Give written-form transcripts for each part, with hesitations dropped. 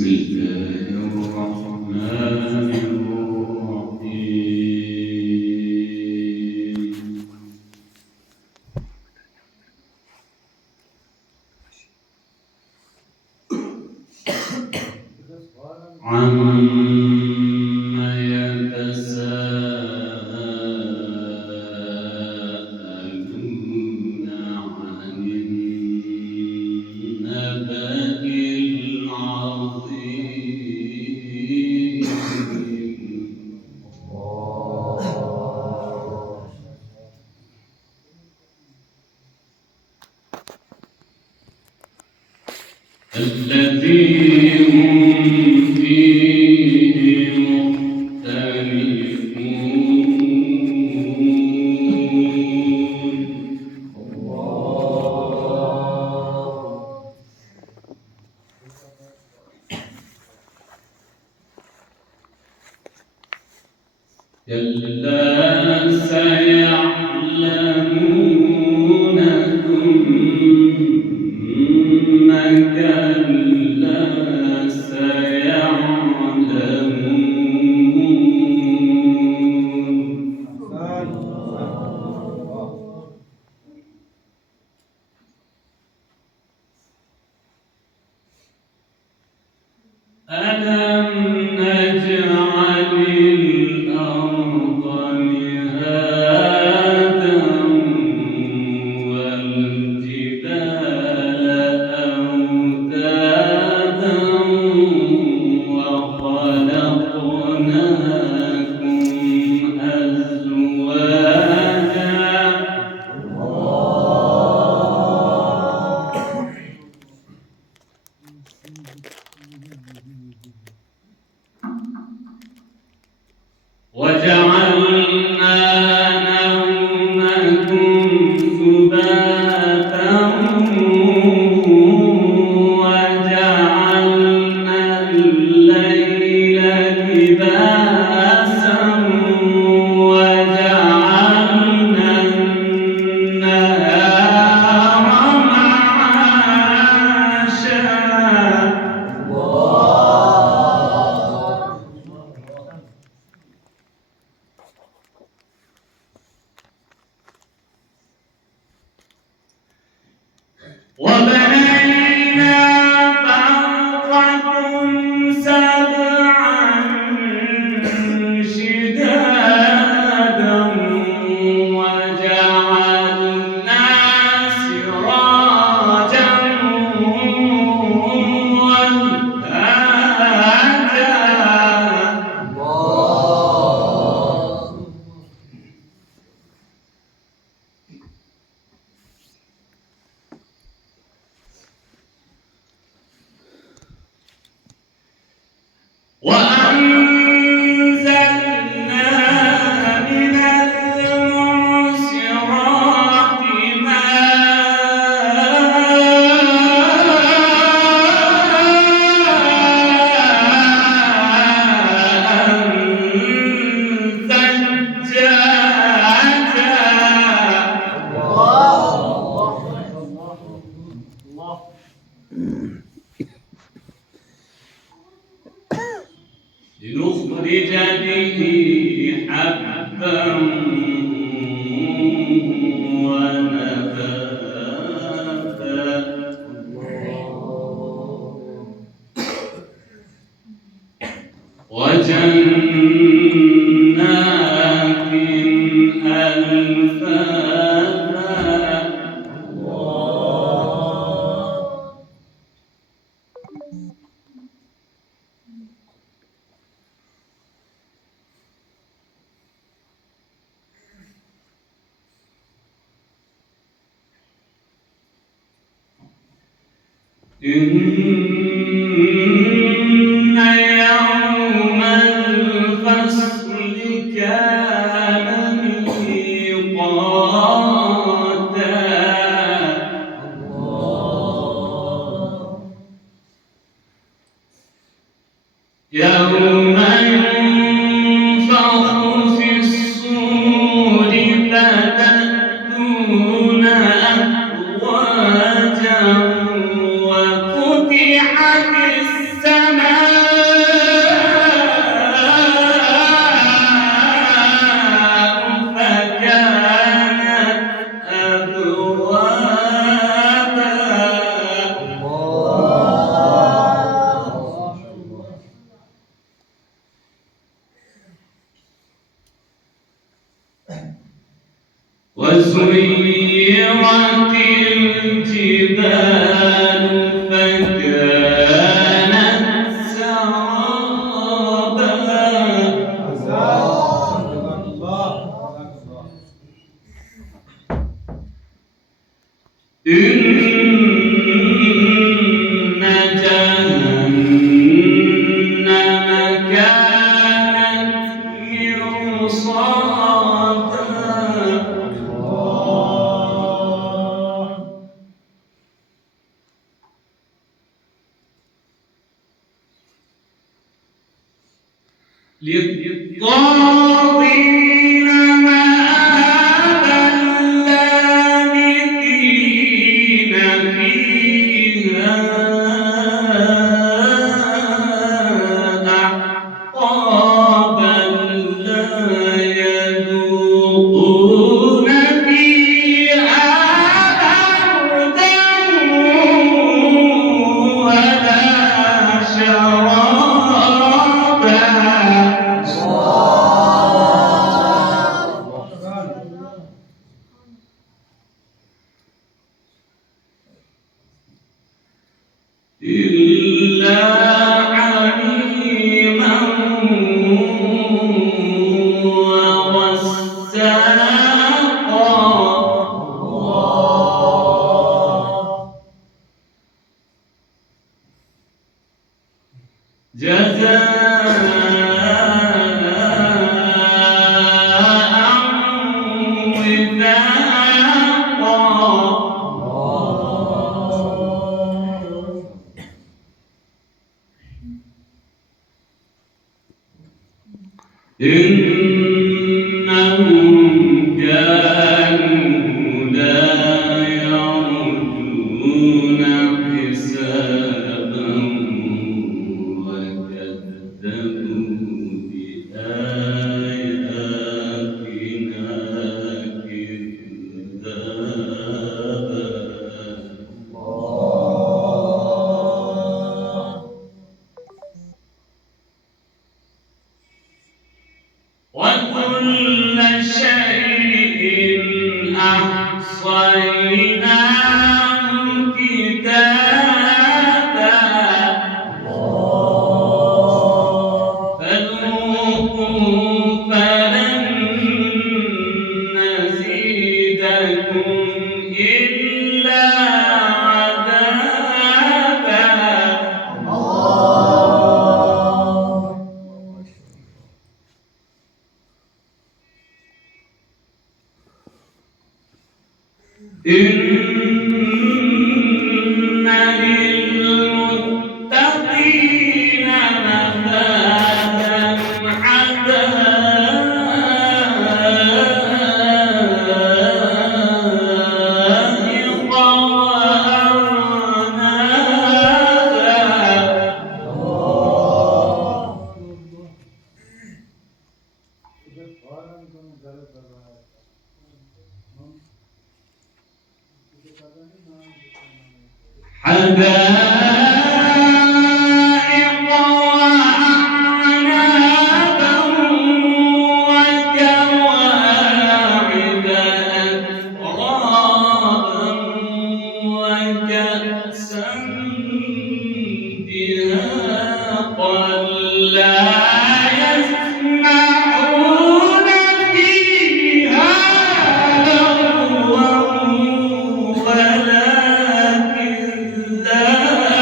بسم الله الرحمن الرحيم عما يتساءلون عن النبأ العظيم الذي هم فيه مختلفون كلا سيعلمون ثم كلا سيعلمون ألم نجعل الأرض مهادا والجبال أوتادا وخلقناكم أزواجا وجعلنا نومكم سباتا وجعلنا الليل لباسا وجعلنا النهار معاشا وبنينا فوقكم سبعا شدادا وجعلنا سراجا وهاجا وأنزلنا من المعصرات لنخرج به حبا ونباتا وجنات ألفافا إن يوم الفصل كان ميقاتا يوم ينفخ في الصور فتأتون أفواجا وفتحت السماء فكانت سرابا إن جهنم كانت مرصادا للطاغين مآبا لابثين فيها أحقابا لا يذوقون فيها بردا ولا شرابا إلا حميما وغساقا جزاء وفاقا إنهم كانوا لا يرجون حسابا وكذبوا بآياتنا كذابا وكل شيء أحصيناه كتابا فذوقوا فلن نزيدكم إلا عذابا إن للمتقين مفازا حدائق حدائق وأعنابا وكواعب أترابا وكأسا دهاقا لا يسمعون فيها لغوا ولا كذابا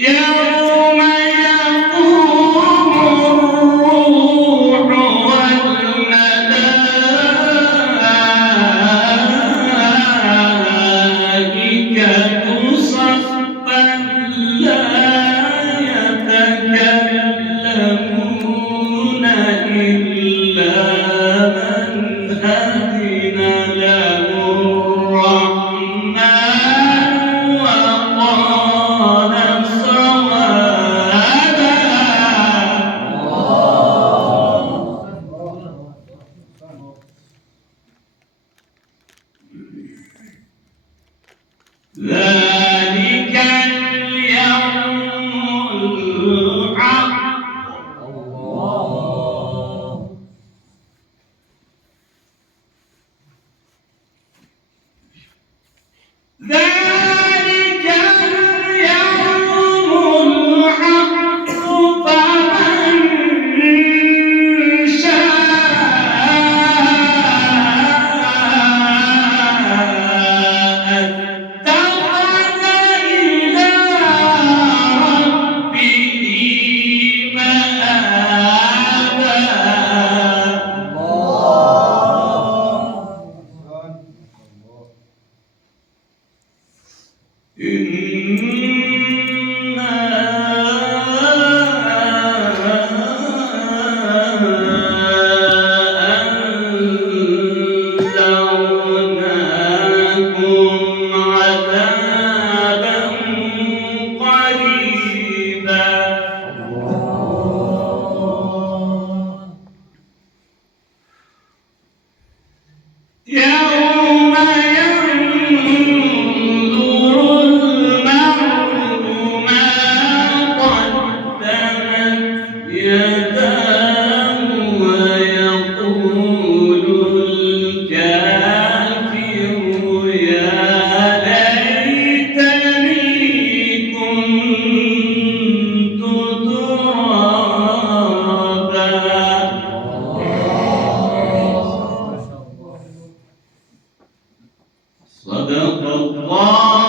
يوم يقوم الروح والملائكة صفا لا يتكلمون إلا من أذن له الرحمن وقال صوابا. ذلك اليوم الحق. ذلك اليوم الحق فمن شاء اتخذ إلى ربه مآبا. إنا أنذرناكم عذابا قريبا. يوم ينظر المرء ما قدمت يداه ويقول الكافر يا ليتني كنت ترابا. صدق الله